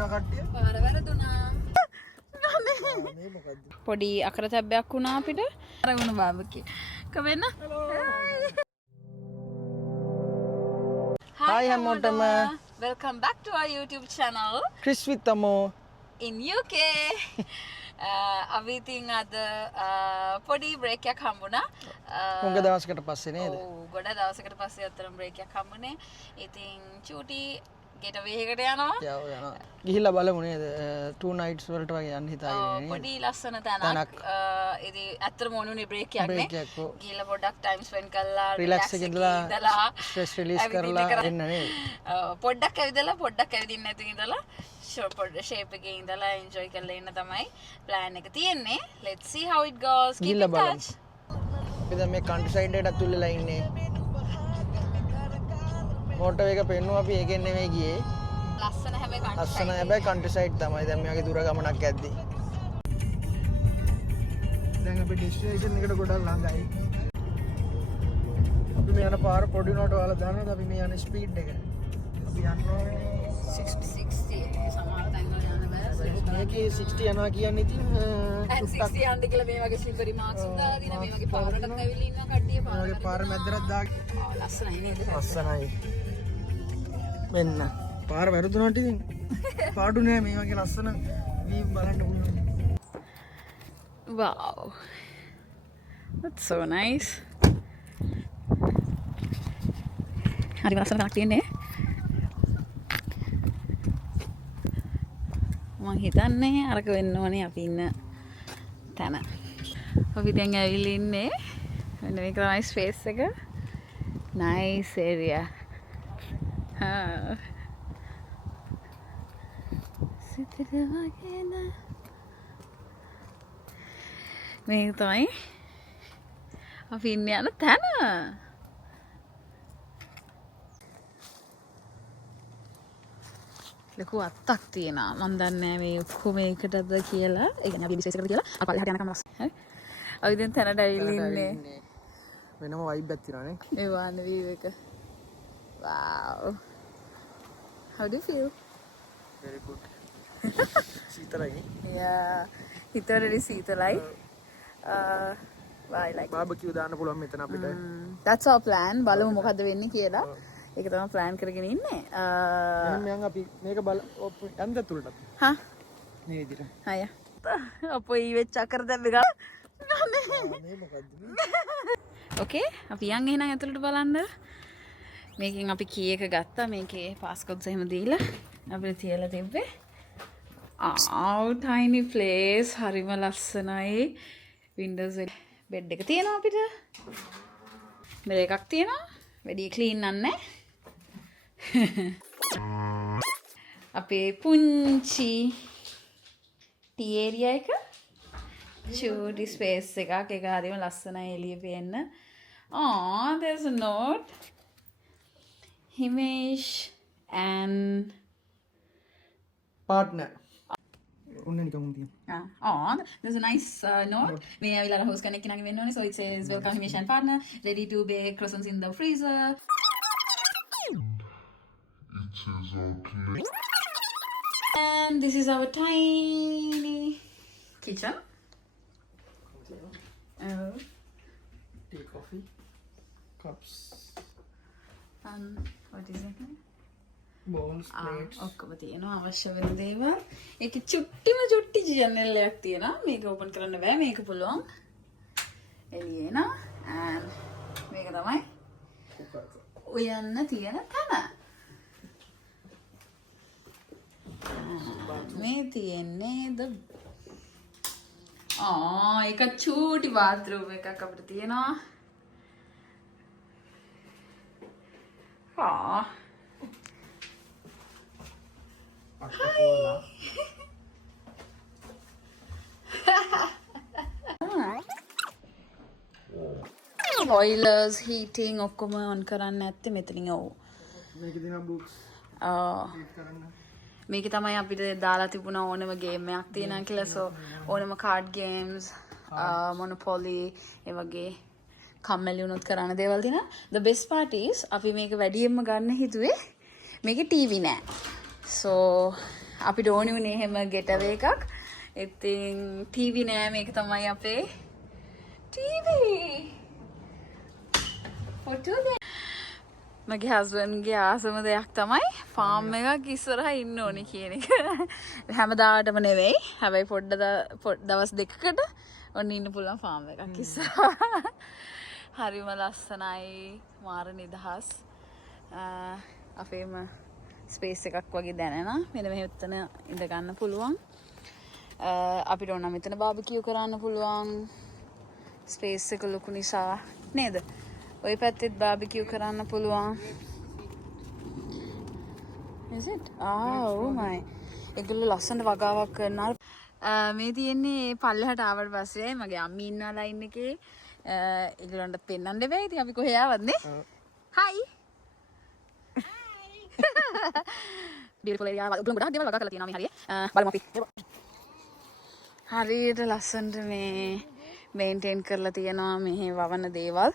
ඉන්න කට්ටිය. පාර වැරදුනා. පොඩි අකරතැබ්බයක් වුණා අපිට. අර වුණ බාබකේ. කවෙන්න. Hi හැමෝටම. Welcome back to our YouTube channel. Chris with Amo in UK. අපි ඉතින් අද පොඩි බ්‍රේක් එකක් හම්බුණා. හුඟ දවසකට පස්සේ නේද? ඔව් ගොඩ දවසකට පස්සේ අතරම බ්‍රේක් එකක් හම්බුනේ. ඉතින් චූටි ගෙට වේගකට යනවා. යනවා. ගිහිල්ලා බලමු නේද? 2 nights වලට වගේ යන්න හිතාගෙන ඉන්නේ. පොඩි ලස්සන තැනක්. ඉතින් ඇත්තටම ඕනුනේ බ්‍රේක් එකක් නේ. ගිහිල්ලා පොඩ්ඩක් ටයිම් ස්පෙන්ඩ් කරලා රිලැක්ස් එකේ ඉඳලා ස්ට්‍රෙස් රිලීස් කරලා එන්න නේද? පොඩ්ඩක් ඇවිදලා පොඩ්ඩක් ඇවිදින්න නැතුව ඉඳලා ෂේප් එකේ ඉඳලා එන්ජොයි කරලා ඉන්න තමයි ප්ලෑන් එක තියෙන්නේ. Let's see how it goes. Keep in touch. අපි දැන් මේ කන්ට්‍රි සයිඩ් එකට අතුල්ලලා ඉන්නේ. මෝටර් එක පෙන්නුවා අපි ඒකෙන් නෙමෙයි ගියේ. ලස්සන හැබැයි කන්ට්‍රි සයිඩ් තමයි. දැන් මේ වගේ දුර ගමනක් යද්දී. දැන් අපි ඩෙස්ටිනේෂන් එකට ගොඩක් ළඟයි. අපි මේ යන පාර පොඩි නෝට වල දානවාද අපි මේ යන ස්පීඩ් එක. අපි යන්නේ 60 සමහර තැන්වල යන බෑ. මේකේ 60 යනවා කියන්නේ ඉතින් 60 යන්න කියලා මේ වගේ ස්ලිපරි මාක්ස් දාලා දින මේ වගේ පාරකට ඇවිල්ලා ඉන්න කට්ටිය පාර මැදට දාගෙන ලස්සනයි නේද? ලස්සනයි. මෙන්න පාර වැරදුනාට ඉතින් පාඩු නෑ මේ වගේ ලස්සන වීව් බලන්න පුළුවන්. Wow. That's so nice. හරි ලස්සන තැනක් තියෙන්නේ. මම හිතන්නේ අරක වෙන්න ඕනේ අපි ඉන්න තැන. අපි දැන් ඇවිල්ලා ඉන්නේ. මෙන්න මේක තමයි ස්පේස් එක. Nice area. මේක තමයි අපි ඉන්න යන තැන. ලොකු අත්තක් තියෙනවා. මම දන්නේ මේ ඔක්කොම එකටද කියලා. ඒ කියන්නේ අපි විශේෂ කරලා කියලා. අපි පල්ලෙහාට යනකම් ලස්සන. හරි. අපි දැන් තැනට ඇවිල්ලා ඉන්නේ. වෙනම වයිබ් එකක් තියෙනවා නේ. ඒ වань වීව් එක. Wow. How do you feel? Very good. සීතලයි. Yeah. හිතරේ සීතලයි. I like. Barbecue දාන්න පුළුවන් මෙතන අපිට. That's our plan. බලමු මොකද වෙන්නේ කියලා. ඒක තමයි plan කරගෙන ඉන්නේ. එහෙනම් අපි මේක බල යන්න තුලට. හා මේ විදිහට. හය. අපෝ ඊ වෙච්ච අකර දැම්ම ගා. මේ මොකද්ද? Okay. අපි යන් එහෙනම් ඇතුළට බලන්න. මේකෙන් අපි කී එක ගත්තා. මේකේ පාස්කෝඩ්ස් එහෙම දීලා අපිට තියලා තිබ්බේ. Tiny place. හරිම ලස්සනයි. Windows බෙඩ් එක තියෙනවා අපිට. මෙල එකක් තියෙනවා. වැඩි ක්ලීන් නන්නේ. අපේ පුංචි ටී ඒරියා එක. චූටි ස්පේස් එකක්. ඒක හරිම ලස්සනයි එළිය පේන්න. There's a note. Himesh and partner. Unne nikam untiya. There's a nice note. May I will host connect kinage wenna one. So it says welcome Himesh and partner. Ready to bake croissants in the freezer. It says okay. And this is our tiny kitchen. Tea, coffee, cups, what is it? bowls, plates. ඔක්කොම තියෙනවා අවශ්‍ය වෙන දේවල්. ඒකේ චුට්ටි channel එකක් තියෙනවා. මේක open කරන්න බෑ. මේක පුළුවන්. එළියේ එනවා. and මේක තමයි උයන්න තියෙන තැන. මේ තියෙන්නේ ඒක චූටි bathroom එකක් අපිට තියෙනවා. boilers heating ඔක්කොම on කරන්න නැත්තේ මෙතනින්. ඔව් මේකේ තියෙන books කරන්න. මේකේ තමයි අපිට දාලා තිබුණා ඕනම ගේම් එකක් තියෙනවා කියලා. so ඕනම card games monopoly ඒ වගේ කම්මැලි වුණොත් කරන්න දේවල් තියෙනවා. the best part is අපි මේක වැඩියෙන්ම ගන්න හිතුවේ මේකේ TV නෑ. so අපිට ඕනි වුණේ එහෙම ගෙටවේ එකක්. ඉතින් ටීවී නෑ මේක තමයි අපේ ටීවී. ෆොටෝ මගේ හස්බන්ඩ්ගේ ආසම දෙයක් තමයි ෆාම් එකක් ඉස්සරහා ඉන්න ඕනේ කියන එක. හැමදාටම නෙවෙයි. හැබැයි පොඩ්ඩ දවස් දෙකකට ඔන්න ඉන්න පුළුවන් ෆාම් එකක් ඉස්සරහා. හරිම ලස්සනයි. මාර නිදහස්. අපේම ස්පේස් එකක් වගේ දැනෙනවා. මෙන්න මෙහෙ උත්තන ඉඳ ගන්න පුළුවන්. අපිට ඕන මෙතන බාබිකියු කරන්න පුළුවන්. ස්පේස් එක ලොකු නිසා නේද? ඔය පැත්තෙත් බාබිකියු කරන්න පුළුවන්. Is it? Oh my. ඒගොල්ලෝ ලස්සන වගාවක් කරනවා. මේ තියෙන්නේ පල්ලෙහාට ආවට පස්සේ මගේ අම්මී ඉන්නවා ලයින් එකේ. ඒගොල්ලන්ට පෙන්නන්න බෑ. ඉතින් අපි කොහේ ආවද නේ? Hi. Beautiful area. උගලන් ගොඩාක් දේවල් වගා කරලා තියෙනවා මේ හරිය. බලමු අපි. හරියට ලස්සනට මේ මේන්ටේන් කරලා තියෙනවා මෙහි වවන දේවල්.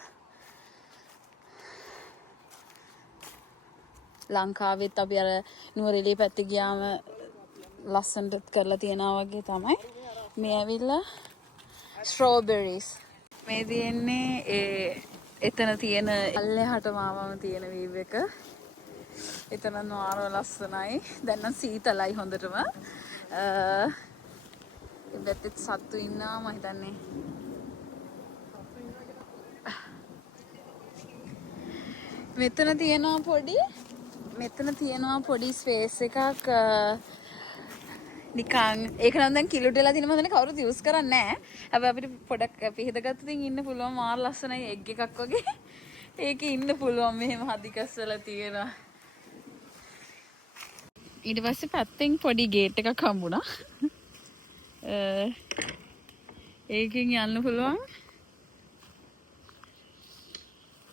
ලංකාවෙත් අපි අර නුවරඑළිය පැත්තේ ගියාම ලස්සනට කරලා තියනවා වගේ තමයි. මේ ඇවිල්ලා ස්ට්‍රෝබෙරිස්. මේ තියෙන්නේ එතන තියෙන අල්ලෙහාටම ආවම තියෙන වීව් එක. එතන නාරව ලස්සනයි. දැන් නම් සීතලයි හොඳටම. ඉබ්බෙත් සත්තු ඉන්නවා මම හිතන්නේ. මෙතන තියෙනවා පොඩි ස්පේස් එකක්. නිකන් ඒක නම් දැන් කිලුට වෙලා තියෙන මොකද කවුරුත් යූස් කරන්නේ නැහැ. හැබැයි අපිට පොඩක් පිහදගත්තකින් ඉන්න පුළුවන්. මාර ලස්සනයි එග් එකක් වගේ. ඒකේ ඉන්න පුළුවන්. මෙහෙම හදිකස් වෙලා තියෙනවා. ඊට පස්සේ පැත්තෙන් පොඩි ගේට් එකක් හම්බුණා. ඒකෙන් යන්න පුළුවන්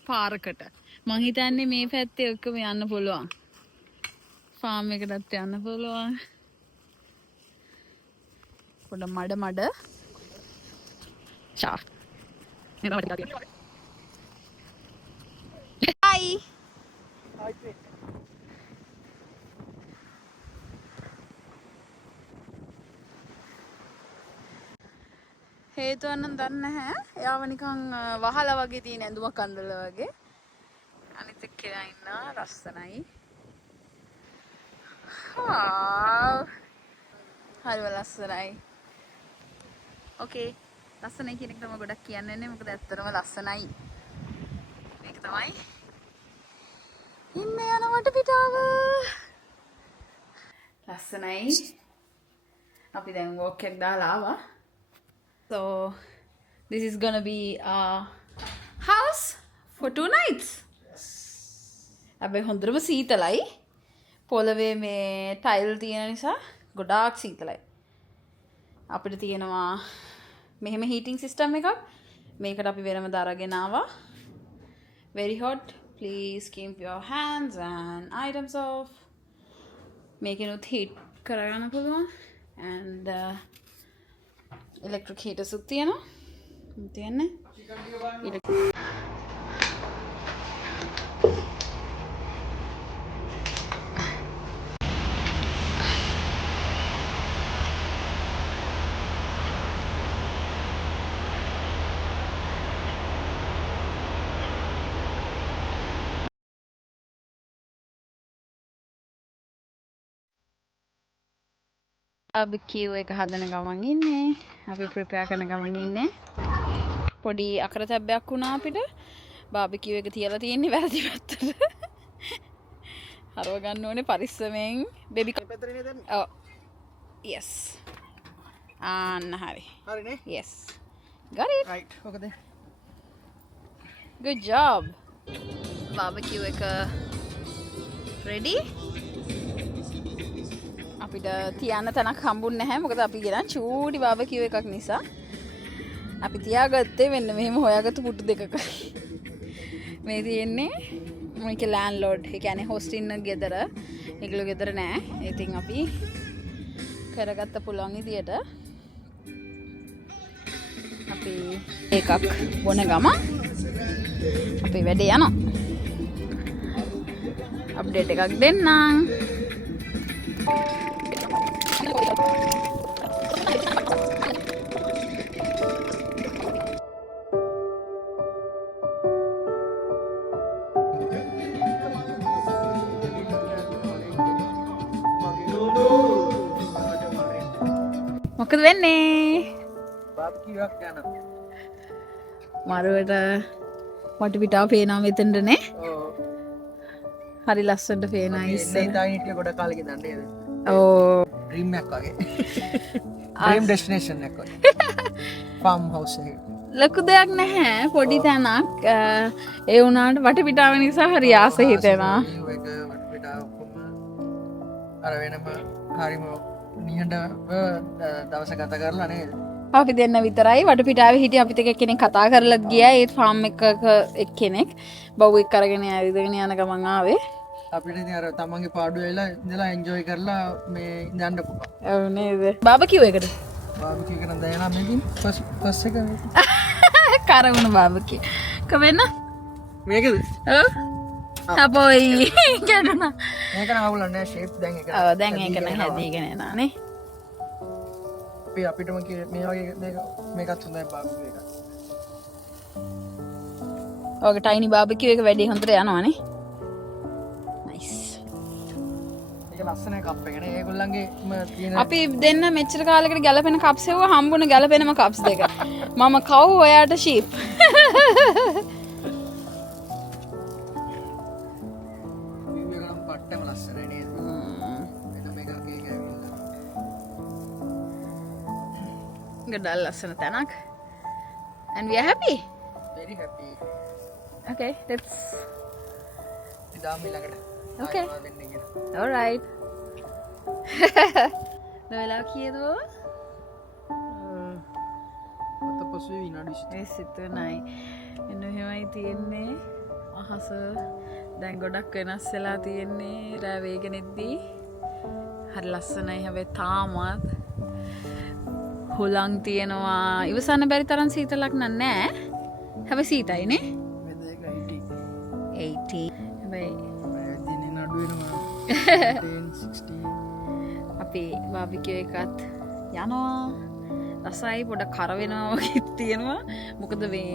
පාරකට. මං හිතන්නේ මේ පැත්තේ ඔක්කොම යන්න පුළුවන්. ෆාම් එකටත් යන්න පුළුවන්. පොඩ මඩ චා. Hi. හේතුව නම් දන්නේ නැහැ. එයාව නිකන් වහලා වගේ තියෙන ඇඳුමක් අඳලා වගේ. අනිත් එක්කෙනා ඉන්නවා ලස්සනයි. හරිම ලස්සනයි. ඕකේ. ලස්සනයි කියන එක තමයි ගොඩක් කියන්නේ නැහැ. මොකද ඇත්තටම ලස්සනයි. මේක තමයි ඉන්න යන වටපිටාව. ලස්සනයි. අපි දැන් වොක් එකක් දාලා ආවා. So this is gonna be a house for 2 nights. හැබැයි හොඳටම සීතලයි. පොළවේ මේ ටයිල් තියෙන නිසා ගොඩාක් සීතලයි. අපිට තියෙනවා මෙහෙම heating system එකක්. මේකට අපි වෙනම දාරගෙන ආවා. Very hot. Please keep your hands and items off. මේකෙනුත් heat කරගන්න පුළුවන්. And electric heaters උත් තියෙනවා. තියන්නේ. බාබිකියු එක හදන ගමන් ඉන්නේ. අපි ප්‍රෙපෙයාර් කරන ගමන් ඉන්නේ. පොඩි අකරතැබ්බයක් වුණා අපිට. බාබිකියු එක තියලා තියෙන්නේ වැරදි පැත්තට. හරව ගන්න ඕනේ පරිස්සමෙන්. බේබි පැත්තටනේ දැම්මේ. ඔව්. yes. ආන්න හරි. හරිනේ. yes. got it. right. ඔකද? good job. Barbecue එක ready. අපිට තියන්න තැනක් හම්බුන්නේ නැහැ. මොකද අපි ගෙනන් චූටි බාබකියු එකක් නිසා. අපි තියාගත්තේ මෙන්න මෙහෙම හොයාගත්තු පුටු දෙකක. මේ තියෙන්නේ මොනික ලෑන්ඩ්ලෝඩ්. ඒ කියන්නේ හොස්ට් ඉන්න ගෙදර. ඒගොල්ලෝ ගෙදර නෑ. ඉතින් අපි කරගත්ත පුළුවන් විදියට අපි එකක් බොන ගම අපි වැඩේ යනවා. අප්ඩේට් එකක් දෙන්නම්. මොකද වෙන්නේ? බාබිකියුවක් යනවා. මරුවට වටපිටාව පේනවා මෙතනටනේ. ඔව්. හරි ලස්සනට පේනවා ඉස්සර. ඉතින් හිටිය ගොඩ කාලෙකින් දන්නේ නේද? ඕ ඩ්‍රීම් එකක් වගේ. ඩ්‍රීම් ඩෙස්ටිනේෂන් එකක් වගේ. ෆාම් හවුස් එකේ. ලොකු දෙයක් නැහැ පොඩි තැනක්. ඒ වුණාට වටපිටාව නිසා හරි ආස හිතෙනවා. view එක වටපිටාව ඔක්කොම අර වෙනම හරිම නිහඬව දවස ගත කරලා නේද? අපි දෙන්න විතරයි වටපිටාවේ හිටිය අපිත් එක්ක කෙනෙක් කතා කරලත් ගියා. ඒත් ෆාම් එකක එක්කෙනෙක් බව්වෙක් අරගෙන ඇවිදගෙන යන ගමන් ආවේ. අපිට ඉතින් අර තමන්ගේ පාඩුවේ වෙලා ඉඳලා එන්ජොයි කරලා මේ ඉඳන්න පුළුවන්. ඔව් නේද? බාබකියු එකට. බාබිකියු කරන දයනා මේකින් ෆස් එක මේක. කරවුණු බාබකියු. කවෙන්න? මේකද? ඔව්. අපෝයි කියනවා. මේක නම් අවුල නැහැ ෂේප් දැන් එක. ඔව් දැන් ඒක නම් හැදීගෙන එනවානේ. අපි අපිටම මේ වගේ මේකත් හොඳයි බාබිකියු එක. ඔක ටයිනි බාබකියු එක වැඩි හොඳට යනවානේ. නයිස්. ඒක ලස්සන කප් එක නේ. ඒගොල්ලන්ගේම තියෙන අපි දෙන්න මෙච්චර කාලෙකට ගැලපෙන කප්ස් එවුවා හම්බුන ගැලපෙනම කප්ස් දෙක. මම කව් ඔයාට ෂීප්. view එක නම් පට්ටම ලස්සනයි නේද? එතන මේක කේක් ඇවිල්ලා. ගඩල් ලස්සන තැනක්. And we are happy. Very happy. Okay, let's. ඉදාම ළඟට. Okay. ආයෙත් වෙන්නේ කියලා. All right. වෙලා කීයද? අතපසුවේ විනාඩි 20. ඒ සිතුනයි. එන්න එහෙමයි තියෙන්නේ. අහස දැන් ගොඩක් වෙනස් වෙලා තියෙන්නේ රෑ වේගෙනෙද්දී. හරි ලස්සනයි හැබැයි තාමත් හුලං තියෙනවා. ඉවසන්න බැරි තරම් සීතලක් නෑ. හැබැයි සීතයිනේ. වෙද එක 80. 80. හැබැයි දිනේ නඩු වෙනවා. 10 60. අපි බාබිකියු එකත් යනවා. රසයි පොඩ කර වෙනවා වගේ තියෙනවා. මොකද මේ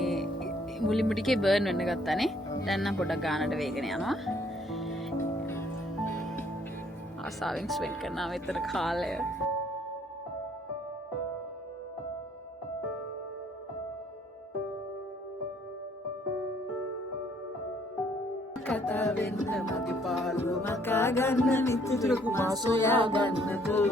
මුලින්ම ටිකේ බර්න් වෙන්න ගත්තානේ. දැන් නම් පොඩක් ගානට වේගෙන යනවා. ආසාවෙන් ස්වෙට් කරනවා මෙතන කාලය. කතා වෙන්න මගේ පාළුව මකා ගන්න නිතර කුමා සොයා ගන්නකෝ.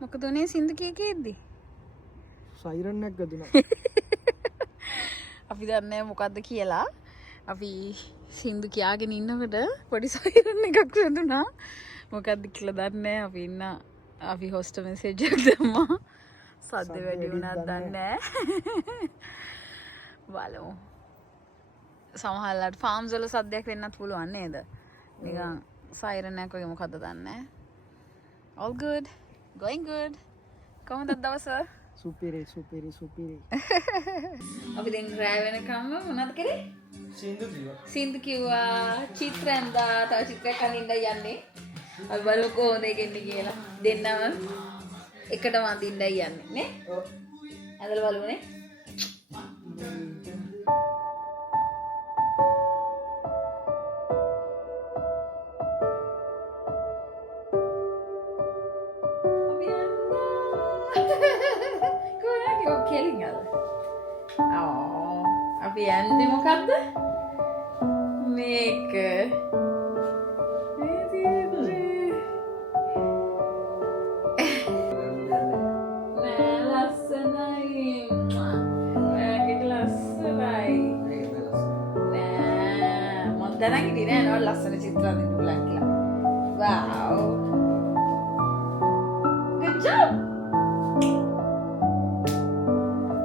මොකද උනේ සින්දු කීකේද්දි? සයිරන් එකක් ගදුනා. අපි දන්නේ මොකද්ද කියලා. අපි සින්දු කියාගෙන ඉන්නකොට පොඩි සයිරන් එකක් වැදුනා. මොකද්ද කියලා දන්නේ අපි ඉන්න අපි හොස්ට් මෙසේජ් එකක් දැම්මා. සද්ද වැඩි වුණාද දන්නේ නැහැ. බලමු. සමහරවිට ෆාම්ස් වල සද්දයක් වෙන්නත් පුළුවන් නේද? නිකන් සයිරන් එකක් වගේ මොකද්ද දන්නේ නැහැ. All good. Going good. කොහොමද දවස? සුපිරි. අපි දැන් රෑ වෙනකම්ම මොනවද කරේ? සින්දු කිව්වා. චිත්‍රෙන්දා තව චිත්‍රයක් අඳින්න යන්නේ. අපි බලමු කොහොමද ඒකෙන්නේ කියලා. දෙන්නම එකටම අඳින්නයි යන්නේ නේ? ඔව්. ඇදලා බලමුනේ. අපි යන්නේ මොකද්ද? මේක. ලස්සනයි. මේක ලස්සනයි. මම දැනන් හිටියේ නෑ නෝ ලස්සන චිත්‍ර අඳින්න පුළුවන් කියලා. Wow. Good job.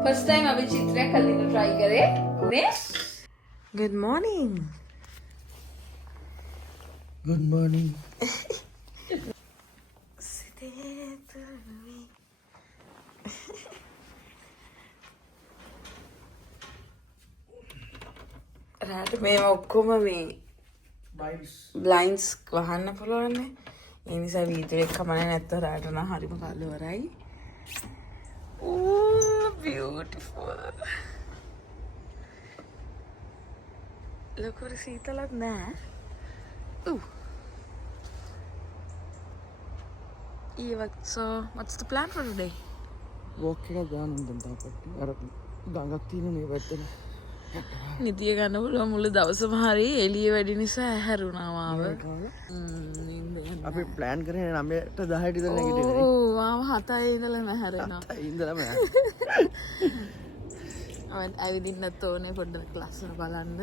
First time අපි චිත්‍රයක් අඳින්න try කරේ. Good morning. Good morning. රාට මේ ඔක්කොම මේ Vibes. බ්ලයින්ස් වහන්න පුළුවන්නේ. ඒ නිසා වීඩියෝ එක කමන්නේ නැත්තම් රාට නම් හරිම කලවරයි. Oh, beautiful. Look what සීතලක් නෑ. So, what's the plan for today? Walk එකක් ගන්න උන්දන් තාපට්ටි. අර ගඟක් තියෙන මේ පැත්තේ. නිදිය ගන්න පුළුවන් මුළු දවසම හරි එළිය වැඩි නිසා ඇහැරුණා මාව. අපි ප්ලෑන් කරේ 9ට 10ට ඉඳලා නැගිටින්නේ. ඕ මාව 7යි ඉඳලා නැහැරෙනවා. ඉඳලාම ඇවිදින්නත් ඕනේ පොඩ්ඩක් ලස්සන බලන්න.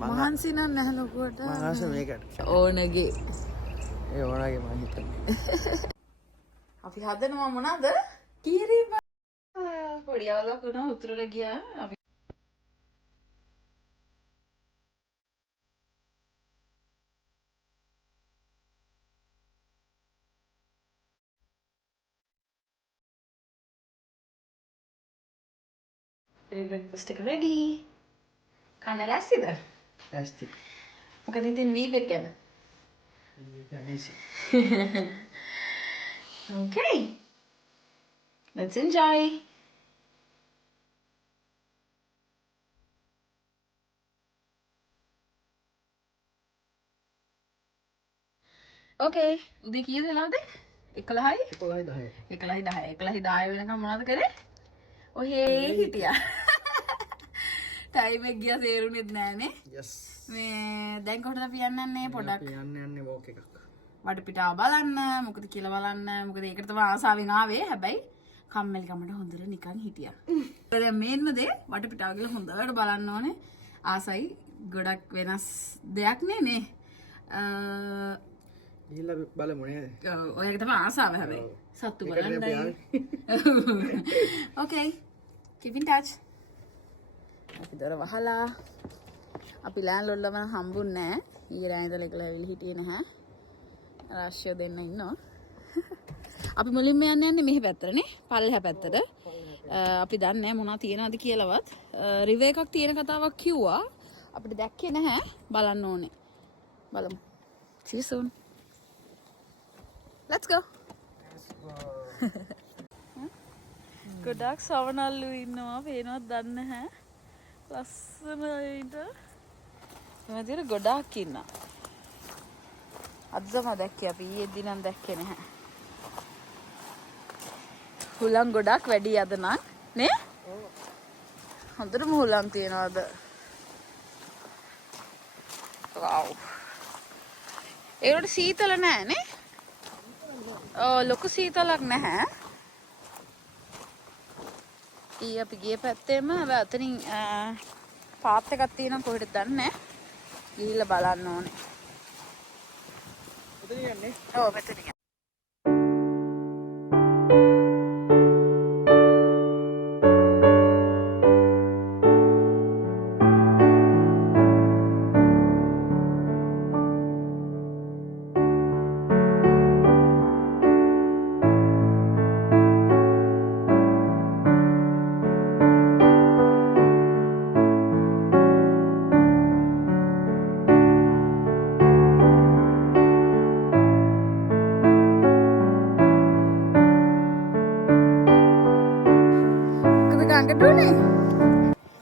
මහන්සි නම් නැහැ ලොකුවට. මම ආස මේකට. ඕනගේ. ඒ ඕනගේ මම හිතන්නේ. අපි හදනවා මොනවාද? කීරීම. පොඩි අවලක් උනා උතුරට ගියා. අපි breakfast එක ready. කන්න ලැස්තිද? ඇස්ති. මොකද ඉතින් වීබෙක් ගැන? Okay. Let's enjoy. Okay. උදේ කීයද වෙලාද? 11යි? 11යි 10යි. 11යි 10 වෙනකම් මොනවද කරේ? ඔහේ හිටියා. ටයිම් එක ගියා තේරුණෙත් නෑනේ. Yes. මේ දැන් කොහෙටද අපි යන්නේ පොඩක් අපි යන්නේ වොක් එකක්. වටපිටාව බලන්න මොකද කියලා බලන්න. මොකද ඒකට තමයි ආසාවෙන් ආවේ. හැබැයි කම්මැලිකමට හොඳට නිකන් හිටියා. දැන් මේන්න දේ වටපිටාව ගිහලා හොඳට බලන්න ඕනේ. ආසයි ගොඩක් වෙනස් දෙයක් නේ. ගිහිල්ලා බලමු නේද? ඔය එක තමයි ආසාව හැබැයි. සත්තු බලන්නයි. Okay. Keep in touch. අපි දොර වහලා අපි ලෑන්ඩ්ලෝඩ්ලම හම්බුන්නේ නැහැ. ඊයේ රෑ ඉඳලා එකලා ඇවිල්ලා හිටියේ නැහැ. රාශිය දෙන්න ඉන්නවා. අපි මුලින්ම යන්නේ මෙහි පැත්තටනේ. පල්ලෙහා පැත්තට. අපි දන්නේ නැහැ මොනවා තියෙනවද කියලාවත්. රිවර් එකක් තියෙන කතාවක් කිව්වා. අපිට දැක්කේ නැහැ. බලන්න ඕනේ. බලමු. See you soon. Let's go. ගොඩක් සවනල්ලු ඉන්නවා. පේනවත් දන්නේ නැහැ. ලස්සනයිද? මේ විදිහට ගොඩාක් ඉන්නවා. අදම දැක්කේ අපි ඊයේ දිනම් දැක්කේ නැහැ. හුලං ගොඩක් වැඩි අද නම් නේ? ඔව්. හොඳටම හුලං තියනවාද? වව්. ඒකට සීතල නැහැ නේ? ඔව් ලොකු සීතලක් නැහැ. ඊ අපි ගිය පැත්තේම අතනින් පාත් එකක් තියෙනවා කොහෙද දන්නේ නැහැ. ගිහිල්ලා බලන්න ඕනේ. මෙතන යන්නේ. ඔව් මෙතන යන්න.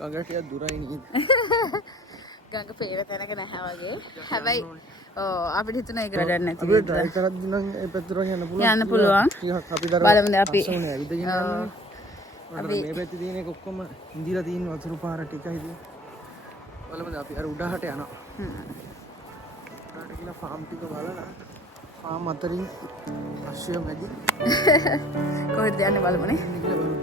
ගඟට ටිකක් දුරයි නේද? ගඟ පේන තැනක නැහැ වගේ. හැබැයි අපිට හිතුණා ඒක වැඩක් නැති අපි ඩ්‍රයිව් කරද්දී නම් ඒ පැත්තට යන්න පුළුවන්. යන්න පුළුවන්. ටිකක් අපි බලමුනේ අපි. ඇවිදගෙන යන්නේ. අපි මේ පැත්තේ තියෙන එක ඔක්කොම ඉඳිලා තියෙන වතුරු පාර ටිකයි තියෙන්නේ. බලමුද අපි අර උඩහට යනවා. උඩහට ගිහලා ෆාම් ටික බලලා ෆාම් අතරින් අශ්වය මැදි කොහෙද යන්නේ බලමුනේ. ගිහලා බලමු.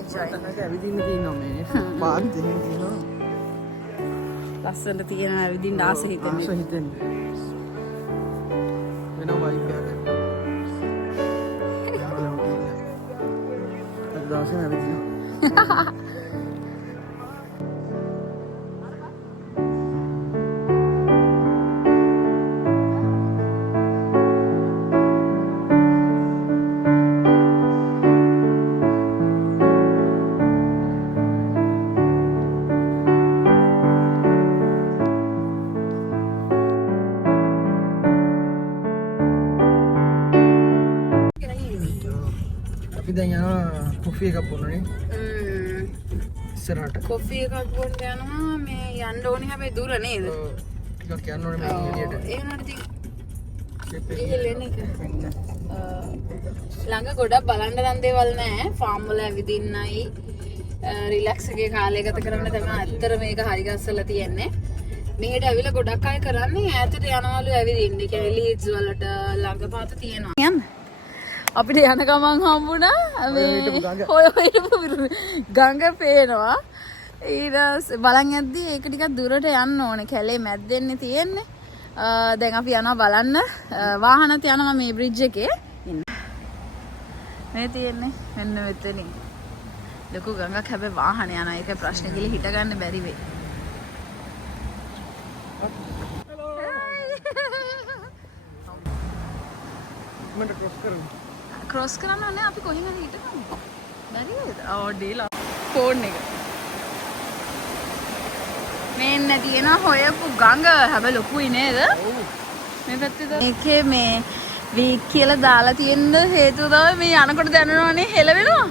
enjoy. නැක ඇවිදින්න තියෙනවා මේ පාත් දෙකෙන් තියෙනවා. ලස්සනට තියෙන ඇවිදින්න ආස හිතෙන්නේ. ආස හිතෙන්නේ. වෙන වයිබ් එකක්. අද දවසේ ඇවිදිනවා. අපි දැන් යනවා කොෆි එකක් බොන්නනේ ඉස්සරහට. කොෆි එකක් බොන්න යනවා. මේ යන්න ඕනේ හැබැයි දුර නේද? ටිකක් යන්න ඕනේ මේ එළියට. ඒ වුණාට ඉතින් ළඟ ගොඩක් බලන්න දන් දේවල් නැහැ. ෆාම් වල ඇවිදින්නයි රිලැක්ස් එකේ කාලය ගත කරන්න තමයි අතර මේක හරි ගස්සලා තියෙන්නේ. මෙහෙට ඇවිල්ලා ගොඩක් අය කරන්නේ ඈතට යනවලු ඇවිදින්න. ඒ කියන්නේ ලීඩ්ස් වලට ළඟපාත තියෙනවා. යන්න. අපිට යන ගමන් හම්බුණා මේ ඔය ගඟ පේනවා. ඊට බලන් යද්දි ඒක ටිකක් දුරට යන්න ඕනේ. කැලේ මැද්දෙන්නේ තියෙන්නේ. දැන් අපි යනවා බලන්න. වාහනත් යනවා මේ බ්‍රිජ් එකේ. මේ තියෙන්නේ මෙන්න මෙතනින්. ලොකු ගඟක් හැබැයි වාහන යනවා. ඒක ප්‍රශ්නේ කියලා හිට ගන්න බැරි වෙයි. මට ක්‍රොස් කරන්න ඕනේ. අපි කොහෙන් හරි හිටගමු. බැරි වේද? ඩීලා ෆෝන් එක. මෙන්න තියෙනවා හොයපු ගඟ. හැබැයි ලොකුයි නේද? මේ පැත්තේද? මේකේ මේ වීක් කියලා දාලා තියෙන හේතුව තමයි මේ යනකොට දැනනවනේ හෙලවෙනවා.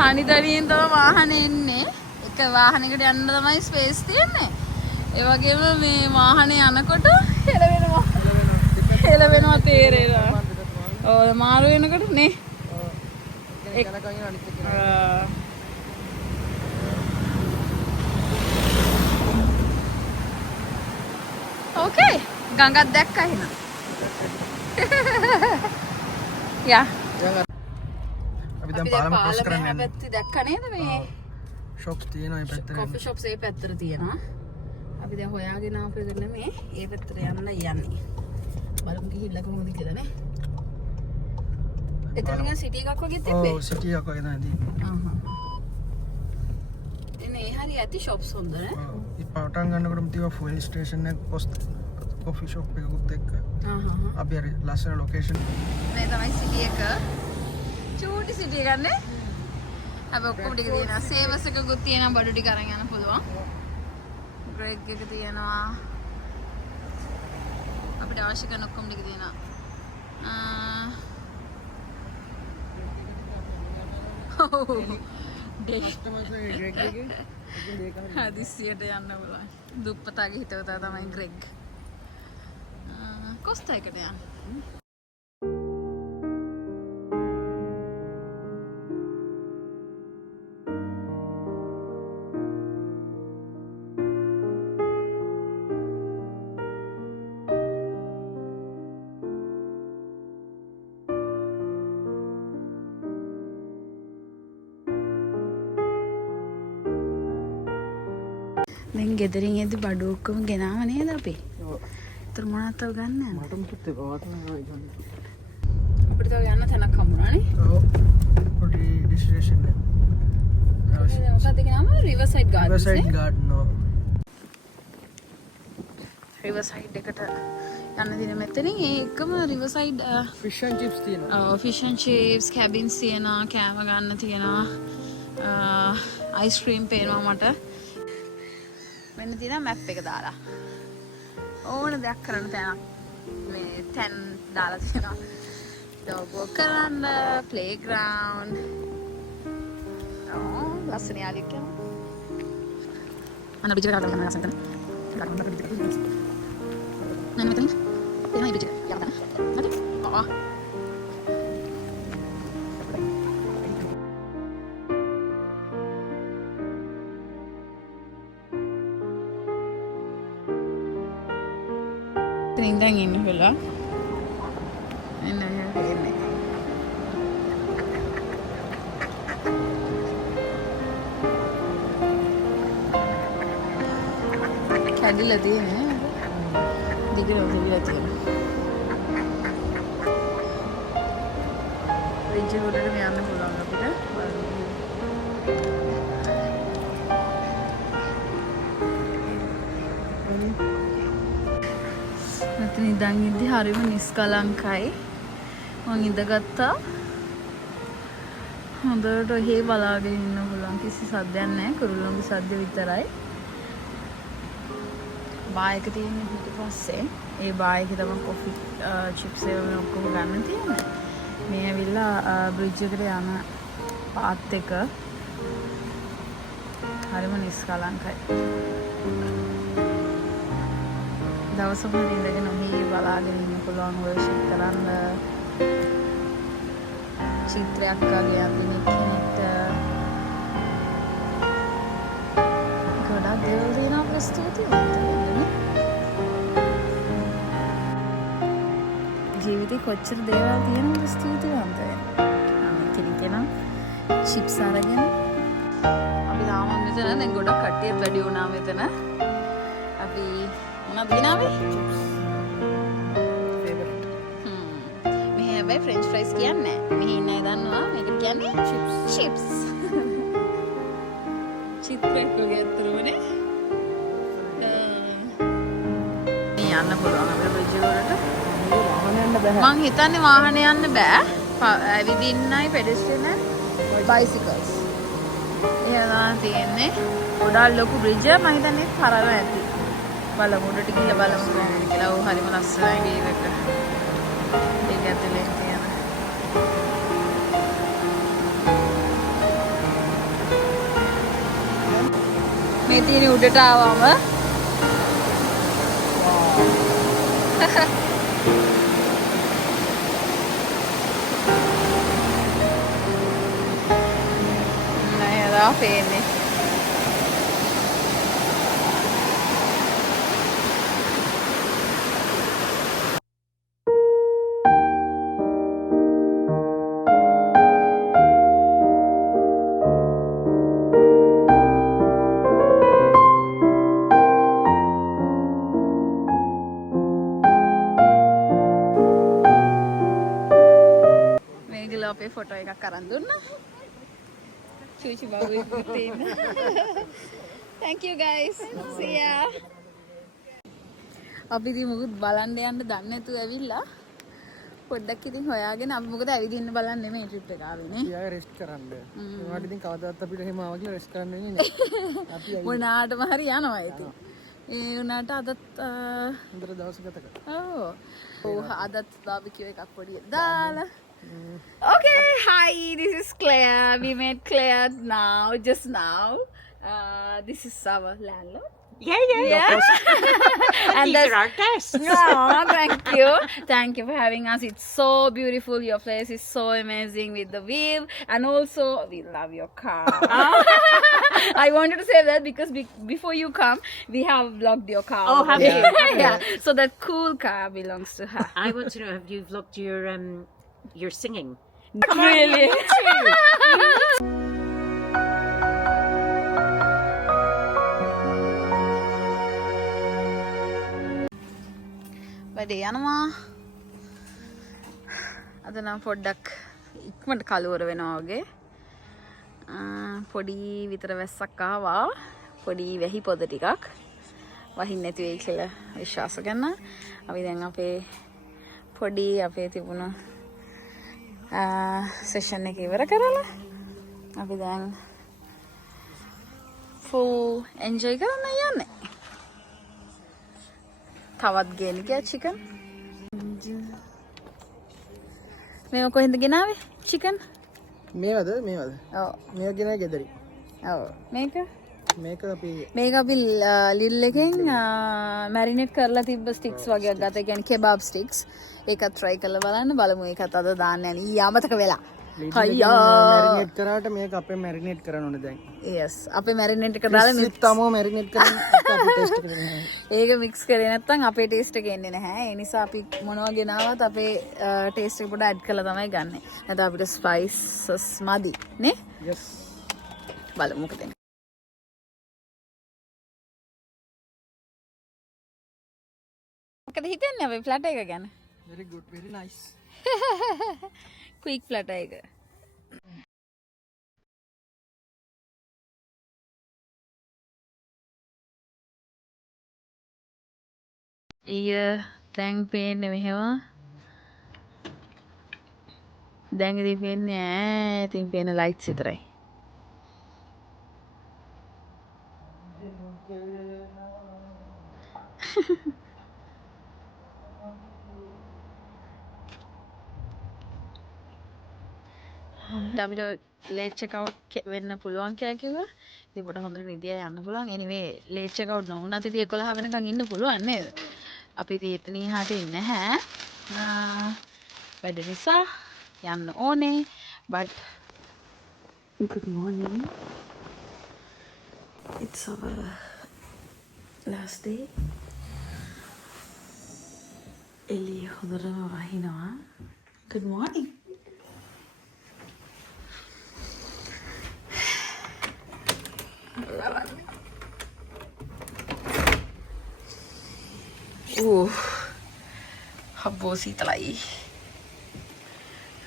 තනි තනියෙන් තමයි වාහනේ එන්නේ. එක වාහනයකට යන්න තමයි ස්පේස් තියෙන්නේ. ඒ වගේම මේ වාහනේ යනකොට හෙලවෙනවා. හෙලවෙනවා තේරෙනවා. ඔය මාරු වෙනකොට නේ. ඕකේ. ගඟක් දැක්කා එහෙනම්. යා. අපි දැන් පාලම ක්‍රොස් කරන්න යන්නේ. පැත්තේ දැක්ක නේද මේ ෂොප්ස් තියෙනවා මේ පැත්තේ. කොෆි ෂොප්ස් ඒ පැත්තට තියෙනවා. අපි දැන් හොයාගෙන ආපු එක නෙමේ ඒ පැත්තට යන්න යන්නේ. බලමු ගිහිල්ලා කොහොමද කියලා නේ. එතන නිකන් සිටි එකක් වගේ තිබ්බේ. ඔව් සිටි එකක් වගේ තමයි තියෙන්නේ. එනේ හරි ඇති ෂොප්ස් හොඳ නේ. ඔව්. මේ පටන් ගන්නකොටම තියෙනවා ෆුල් ස්ටේෂන් එක කොස්ට් කොෆි ෂොප් එකකුත් එක්ක. අපි හරි ලස්සන ලොකේෂන්. මේ තමයි සිටි එක. චූටි සිටි එකක් නේ. හැබැයි ඔක්කොම ටික තියෙනවා. සේවස් එකකුත් තියෙනවා බඩු ටික අරන් යන්න පුළුවන්. ග්‍රෙග් එක තියෙනවා. අපිට අවශ්‍ය කරන ඔක්කොම ටික තියෙනවා. හදිස්සියට යන්න පුළුවන්. දුප්පතාගේ හිතවතා තමයි ග්‍රෙග්. කොස්ටා එකට යන්න. දැන් ගෙදරින් එද්දි බඩු ඔක්කොම ගෙනාව නේද අපි? ඔව්. ඒතර මොනවද තව ගන්න යන්නේ? මට මුකුත් එපා තමයි ගන්න. අපිට තව යන්න තැනක් හම්බුණානේ. ඔව්. පොඩි ඩෙස්ටිනේෂන් එක. මොකක්ද ඒකේ නම? රිවර්සයිඩ් ගාඩන්ස්. රිවර්සයිඩ් ගාඩන් ඔව්. රිවර්සයිඩ් එකට යන්න දින මෙතනින් ඒකම රිවර්සයිඩ් ෆිෂ් ඇන්ඩ් චිප්ස් තියෙනවා. ෆිෂ් ඇන්ඩ් චිප්ස්, කැබින්ස් තියෙනවා, කෑම ගන්න තියෙනවා. අයිස්ක්‍රීම් පේනවා මට. මෙන්න තියෙනවා මැප් එක දාලා. ඕන දෙයක් කරන්න තැනක් මේ තැන් දාලා තියෙනවා. ඩොග් වොක් කරන්න, ප්ලේ ග්‍රවුන්ඩ්. ලස්සන යාළුවෙක් යනවා. අන්න බිජ් එක දාලා යනවා ලස්සනට. නෑ මෙතන. එනවා බිජ් එක. යන්න. හරි. ඉඳන් ඉන්න වෙලා එන්න එන්නේ කැඩිලා තියෙන්නේ දිගට ඔතවිලා තියෙනවා රිජ් වලට යන්න පුළුවන් අපිට මෙතන ඉඳන් ඉඳි හරිම නිස්කලංකයි මං ඉඳගත්තා හොඳට ඔහේ බලාගෙන ඉන්න පුළුවන් කිසි සද්දයක් නැහැ කුරුල්ලන්ගේ සද්ද විතරයි බායක තියෙන පිටිපස්සේ ඒ බායකේ තමයි කොෆි චිප්ස් ඒවා ඔක්කොම ගන්න තියෙන්නේ මේ ඇවිල්ලා බ්‍රිජ් එකට යන පාත් එක හරිම නිස්කලංකයි. දවසම ඉඳගෙන ඔහි බලාගෙන ඉන්න පුළුවන් වර්ෂිප් කරන්න චිත්‍රයක් වගේ අඳින කෙනෙක්ට ගොඩක් දේවල් තියෙනවා අපිට ස්තුතිවන්ත වෙන්න. ජීවිතේ කොච්චර දේවල් තියෙනවද ස්තුතිවන්ත වෙන්න. කෙනෙක් නම් චිප්ස් අරගෙන අපි තාම මෙතන දැන් ගොඩක් කට්ටියත් වැඩි වුණා මෙතන. අපි මොනවද ගෙනාවේ? මෙහි හැබැයි ෆ්‍රෙන්ච් ෆ්‍රයිස් කියන්නේ නැහැ. මෙහි ඉන්න අය දන්නවා මේකට කියන්නේ චිප්ස්. චිත්‍රයක් වගේ අතුරුනේ. මේ යන්න පුළුවන් අපේ බ්‍රිජ් වලට. මං හිතන්නේ වාහන යන්න බෑ. ඇවිදින්නයි පෙඩෙස්ට්‍රියන් බයිසිකල්ස්. එහෙනම් තියෙන්නේ ගොඩාක් ලොකු බ්‍රිජ් එක. මං හිතන්නේ තරල ඇති. බලමු උඩට ගිහලා බලමු කොහොමද කියලා. ඔව් හරිම ලස්සනයි වේව් එක. ඒක ඇතුලේ තියෙන. මේ තියෙන උඩට ආවම නෑ පේන්නේ. අපේ ෆොටෝ එකක් අරන් දුන්නා. චූචි බබුයි පුතේන. Thank you guys. See ya. අපි ඉතින් මොකද බලන්න යන්න දන්නේ නැතුව ඇවිල්ලා පොඩ්ඩක් ඉතින් හොයාගෙන අපි මොකද ඇවිදින්න බලන්න නෙමෙයි ට්‍රිප් එක ආවේ නේ. ඊයා රෙස්ට් කරන්න. ඒකට ඉතින් කවදාවත් අපිට එහෙම ආවා කියලා රෙස්ට් කරන්න වෙන්නේ නැහැ. අපි මොනාටම හරි යනවා ඉතින්. ඒ උනාට අදත් හොඳට දවස් ගත කරා. ඔව් අදත් බාබිකියු එකක් පොඩි දාලා. Okay, hi, this is Claire. We met Claire just now. This is our landlord. Yeah. And these are our guests. No, thank you. Thank you for having us. It's so beautiful. Your place is so amazing with the view. And also, we love your car. I wanted to say that because before you come, we have vlogged your car. Oh, have you? Yeah. So that cool car belongs to her. I want to know, have you vlogged your singing? Really? වැඩේ යනවා. අද නම් පොඩ්ඩක් ඉක්මනට කලවර වෙනවා වගේ. පොඩි විතර වැස්සක් ආවා. පොඩි වැහි පොද ටිකක් වහින්න නැති වෙයි කියලා විශ්වාස කරනවා. අපි දැන් අපේ තිබුණු සෙෂන් එක ඉවර කරලා අපි දැන් ෆුල් එන්ජොයි කරන්න යන්නේ. තවත් ගේන්න ගියා චිකන්. මේක කොහෙන්ද ගෙනාවේ? චිකන්. මේවද? ඔව්. මේක ගෙනා ගෙදරි. ඔව්. මේක අපි ලිල් එකෙන් මැරිනේට් කරලා තිබ්බ ස්ටික්ස් වගේක් ගත්තා. ඒ කියන්නේ කෙබාබ් ස්ටික්ස්. ඒකත් try කරලා බලමු. ඒකත් අද දාන්න යන්නේ. ඊයමතක වෙලා. අයියා මැරිනේට් කරාට මේක අපේ මැරිනේට් කරන්න ඕනේ දැන්. yes අපේ මැරිනේට් එක දාලා මික්ස් තමෝ මැරිනේට් කරන්න අපි ටෙස්ට් කරන්නේ. ඒක මික්ස් කරේ නැත්නම් අපේ ටේස්ට් එක එන්නේ නැහැ. ඒ නිසා අපි මොනවා ගෙනාවත් අපේ ටේස්ට් එක පොඩ්ඩක් ඇඩ් කරලා තමයි ගන්නෙ. නැත්නම් අපිට ස්පයිසස් මදි නේ? yes. බලමු මොකද. මොකද හිතන්නේ අපේ ෆ්ලැට් එක ගැන? very good, very nice. quick flat එක. දැන් පේන්නේ මෙහෙම. දැන් ඉතින් පේන්නේ ඉතින් පේන ලයිට්ස් විතරයි. පොඩ්ඩක් අපිට ලේට් චෙක් අවුට් වෙන්න පුළුවන් කියලා කිව්වා. ඉතින් පොඩ හොඳට නිදිලා යන්න පුළුවන්. anyway ලේට් චෙක් අවුට් නොවුනත් ඉතින් 11 වෙනකන් ඉන්න පුළුවන් නේද? අපි ඉතින් එතනින් එහාට ඉන්නේ නැහැ. වැඩ නිසා යන්න ඕනේ. but good morning. It's our last day. එළිය හොඳටම වහිනවා. Good morning. හබ්බෝ සීතලයි.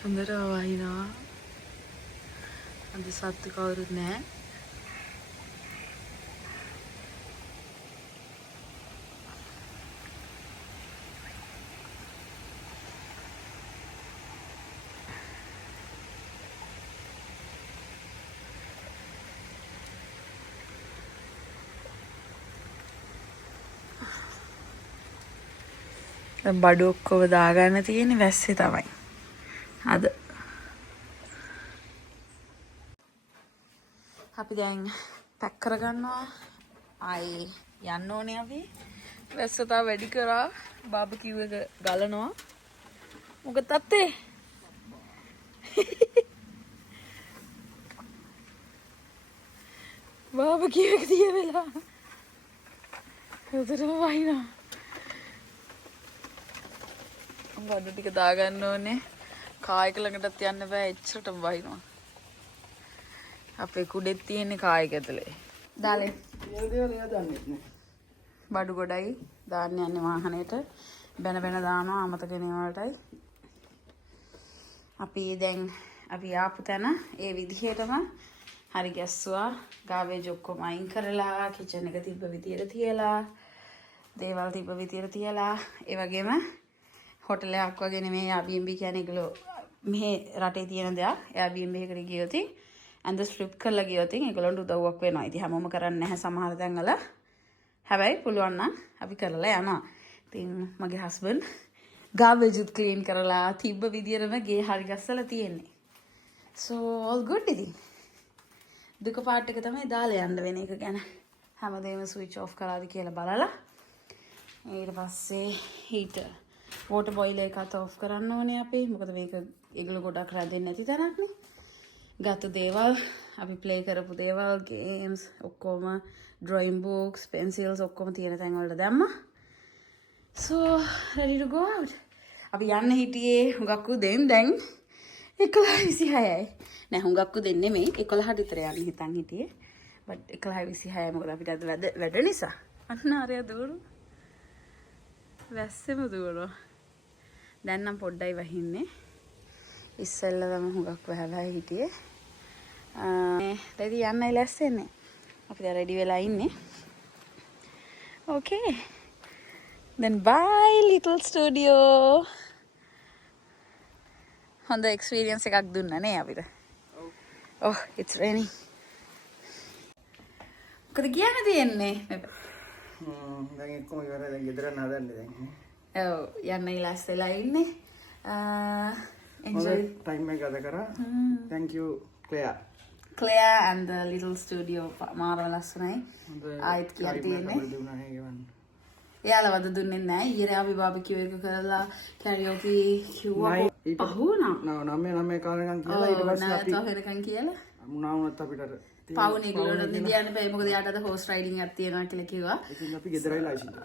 හොඳටම වහිනවා. අද සත්තු කවුරුත් නැහැ. බඩු ඔක්කොම දාගන්න තියෙන්නේ වැස්සේ තමයි. අද අපි දැන් පැක් කරගන්නවා. ආයි යන්න ඕනේ අපි. වැස්ස තා වැඩි කරා. බාබකියු එක ගලනවා. මොකද තත්තේ? බාබකියු එක තිය වෙලා. උදේටම වහිනා. බඩු ටික දාගන්න ඕනේ. කායක ළඟටත් යන්න බෑ එච්චරටම වහිනවා. අපේ කුඩෙත් තියෙන්නේ කායක ඇතුලේ. දාලේ. බඩු ගොඩයි දාන්න යන්නේ වාහනේට. බැන බැන දානවා අමතක වලටයි. අපි ආපු තැන ඒ විදිහටම හරි ගැස්සුවා. ගාවේජ් ඔක්කොම අයින් කරලා කිචන් එක තිබ්බ විදියට තියලා දේවල් තිබ්බ විදියට තියලා ඒ වගේම හොටල් එකක් වගේ නෙමෙයි Airbnb කියන්නේ ඒගොල්ලෝ මෙහි රටේ තියෙන දෙයක්. Airbnb එකට ගියොත් ඇඳ ස්ට්‍රිප් කරලා ගියොත් ඒගොල්ලන්ට උදව්වක් වෙනවා. ඉතින් හැමෝම කරන්නේ නැහැ සමහර තැන්වල. හැබැයි පුළුවන් නම් අපි කරලා යනවා. ඉතින් මගේ හස්බන්ඩ් ගාබේජ් ක්ලීන් කරලා තිබ්බ විදියටම ගේ හරි ගස්සලා තියෙන්නේ. so all good ඉතින්. දුක පාට් එක තමයි දාලා යන්න වෙන එක ගැන. හැමදේම ස්විච් ඔෆ් කරාද කියලා බලලා ඊට පස්සේ හීටර් water boiler එකත් ඔෆ් කරන්න ඕනේ අපි. මොකද මේක ඒගොල්ලෝ ගොඩක් රැඳෙන්නේ නැති තැනක් නේ. ගත්ත දේවල් අපි ප්ලේ කරපු දේවල් ගේම්ස් ඔක්කොම drawing books pencils ඔක්කොම තියෙන තැන් වලට දැම්මා. so ready to go out. අපි යන්න හිටියේ හුඟක් උදෙන් දැන් 11:26යි. නෑ හුඟක් උදෙන් නෙමෙයි 11ට විතර යන්න හිතන් හිටියේ. but 11:26යි මොකද අපිට අද වැඩ නිසා. අන්න ආරය දුවරු. වැස්සෙම දුවනවා. දැන් නම් පොඩ්ඩයි වහින්නේ. ඉස්සෙල්ලම හුඟක් වැහලා හිටියේ. රෙඩි යන්නයි ලැස්සෙන්නේ. අපි දැන් රෙඩි වෙලා ඉන්නේ. okay. then bye little studio. හොඳ එක්ස්පීරියන්ස් එකක් දුන්නා නේ අපිට. oh it's raining. මොකද කියන්න තියෙන්නේ? දැන් එක්කම ඉවරයි. දැන් ගෙදර යන්න හදන්නේ දැන්. ඔව් යන්නයි ලෑස්ති වෙලා ඉන්නේ. enjoy time එක ගත කරා. thank you Claire. Claire and the little studio මාරම ලස්සනයි. ආයෙත් කියන්න තියෙන්නේ. එයාලා වද දුන්නේ නැහැ. ඊයේ අපි බාබකියු එක කරලා karaoke කිව්වා. පහුණා. නම කාලෙකන් කියලා ඊට පස්සේ අපි වෙනකන් කියලා. මුණා වුණත් අපිට පවුනේ ඒගොල්ලෝ නිදියන්න බෑ. මොකද යාට අද හෝස් රයිඩින් එකක් තියෙනවා කියලා කිව්වා. ඉතින් අපි ගෙදරයිලා ඉසින්න.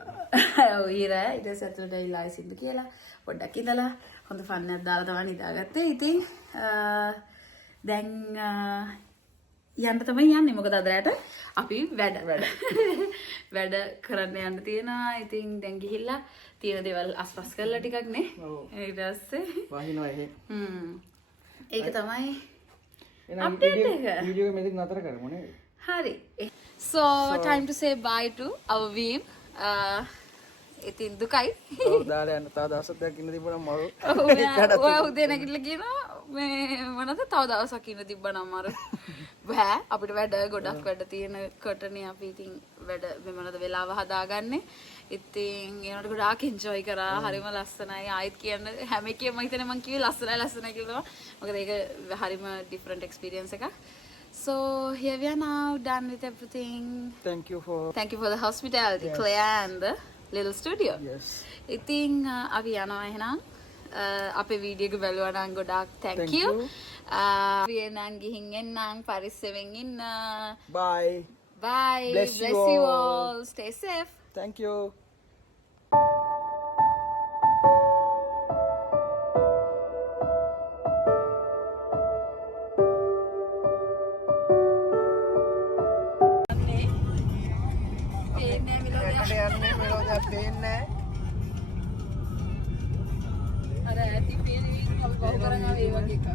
ඔව් ඊරා ඊට පස්සේ ඇතුළටයිලා ඉසින්න කියලා පොඩ්ඩක් ඉඳලා හොඳ ෆන් එකක් දාලා තමයි නිදාගත්තේ. ඉතින් දැන් යන්න තමයි යන්නේ. මොකද අද රැට අපි වැඩ කරන්න යන්න තියෙනවා. ඉතින් දැන් ගිහිල්ලා තියෙන දේවල් අස්පස් කරලා ටිකක් නේ. ඊට පස්සේ වහිනවා එහෙ. ඒක තමයි update එක. වීඩියෝ එක මෙතන නතර කරමු නේද? Hari. So time to say bye to our Veem. ඉතින් දුකයි. ඔව් දාලා යන්න තව දවසක් දෙකක් ඉන්න තිබුණා මරු. ඔය උදේ නැගිටලා කියනවා මේ මොනවද තව දවසක් ඉන්න තිබ්බනම් අර බෑ අපිට වැඩ ගොඩක් වැඩ තියෙන කොටනේ අපි ඉතින් වැඩ මේ මොනවද වෙලාව හදාගන්නේ. ඉතින් ඒනට ගොඩාක් එන්ජොයි කරා. හරිම ලස්සනයි. ආයෙත් කියන්න හැම එකෙම මම හිතන්නේ මම කිව්වේ ලස්සනයි කියලා. මොකද ඒක හරිම different experience එකක්. So here we are now, done with everything. Thank you for the hospitality, Claire and the little studio. yes. ඉතින් අපි යනවා එහෙනම්. අපේ වීඩියෝ එක බලුවා නම් ගොඩාක් thank Thank you. you. අපි එනං ගිහින් එන්නම් පරිස්සමෙන් ඉන්න. Bye. Bye. Bless you you all. all. Stay safe. Thank you. පේන්නේ යන්නේ මෙලොව පේන්නේ අර ඇති පේන්නේ අපි බහු කරනවා ඒ වගේ එකක්.